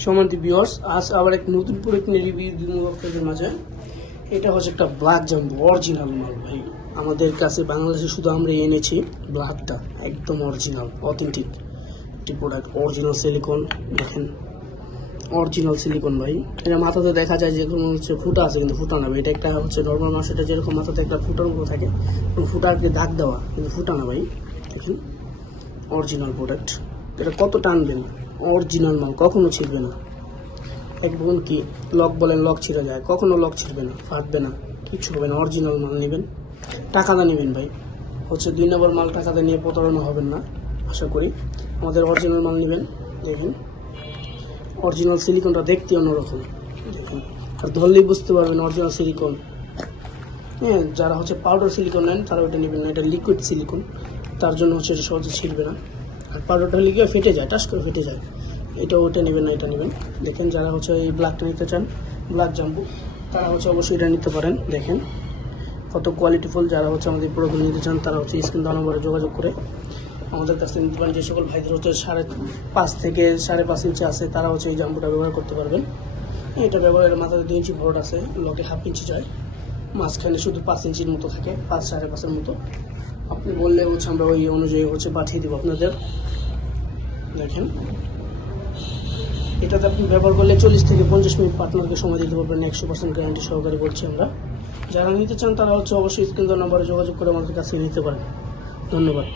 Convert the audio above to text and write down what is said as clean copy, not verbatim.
সম্মানিত ভিউয়ার্স, আজ আবার এক নতুন প্রোডাক্ট নিয়ে রিভিউ দিব আপনাদের মাঝে। এটা হচ্ছে একটা ব্ল্যাক জাম্বো, অরিজিনাল মাল ভাই। আমাদের কাছে বাংলাদেশে শুধু আমরা এনেছি ব্ল্যাকটা, একদম অরিজিনাল অথেন্টিক একটি প্রোডাক্ট। অরিজিনাল সিলিকন, দেখেন অরিজিনাল সিলিকন ভাই। এটা মাথাতে দেখা যায় যে কোনো হচ্ছে ফুটা আছে, কিন্তু ফুটা না ভাই। এটা একটা হচ্ছে নর্মাল মাছ, এটা যেরকম মাথাতে একটা ফুটার মতো থাকে, ফুটাকে দাগ দেওয়া, কিন্তু ফুটা না ভাই। দেখেন অরিজিনাল প্রোডাক্ট। এটা কত টানবেন, অরিজিনাল মাল, কখনো ছিঁড়বে না। একদম কি লক বলেন, লক ছিঁড়ে যায়, কখনো লক ছিঁড়বে না, ফাটবে না, কিচ্ছু হবে না। অরিজিনাল মাল নেবেন, টাকাটা নেবেন ভাই। হচ্ছে 2 নম্বর মাল টাকাটা নিয়ে প্রতারণা হবেন না আশা করি। আমাদের অরিজিনাল মাল নেবেন। দেখেন অরিজিনাল সিলিকনটা দেখতে অন্যরকম, দেখেন আর ধরলেই বুঝতে পারবেন অরিজিনাল সিলিকন। হ্যাঁ, যারা হচ্ছে পাউডার সিলিকন নেন তারা ওটা নেবেন না, এটা লিকুইড সিলিকন, তার জন্য হচ্ছে এটা সহজে ছিঁড়বে না। আর পাউডারটা লিখে ফেটে যায়, টাস করে ফেটে যায়। এটা ওটা নেবেন না, এটা নেবেন। দেখেন যারা হচ্ছে এই ব্ল্যাকটা নিতে চান, ব্ল্যাক জাম্বো, তারা হচ্ছে অবশ্যই এটা নিতে পারেন। দেখেন কত কোয়ালিটিফুল। যারা হচ্ছে আমাদের প্রোডাক্ট নিতে চান তারা হচ্ছে স্ক্রিন দেওয়া নম্বরে যোগাযোগ করে আমাদের কাছে নিতে পারেন। যে সকল ভাইদের হচ্ছে 5.5 থেকে 5.5 ইঞ্চি আছে, তারা হচ্ছে এই জাম্বোটা ব্যবহার করতে পারবেন। এটা ব্যবহারের মাথায় 2 ইঞ্চি ভরট আছে, লকে 1/2 ইঞ্চি যায়, মাঝখানে শুধু 5 ইঞ্চির মতো থাকে, 5-5.5 মতো। আপনি বললে হচ্ছে আমরা ওই অনুযায়ী হচ্ছে পাঠিয়ে দেবো আপনাদের। দেখেন এটাতে আপনি ব্যবহার করলে 40 থেকে 50 মিনিট পার্টনারকে সময় দিতে পারবেন, 100% গ্যারান্টি সহকারে বলছি আমরা। যারা নিতে চান তারা হচ্ছে অবশ্যই স্ক্রিন নম্বরে যোগাযোগ করে আমাদের কাছে নিতে পারেন। ধন্যবাদ।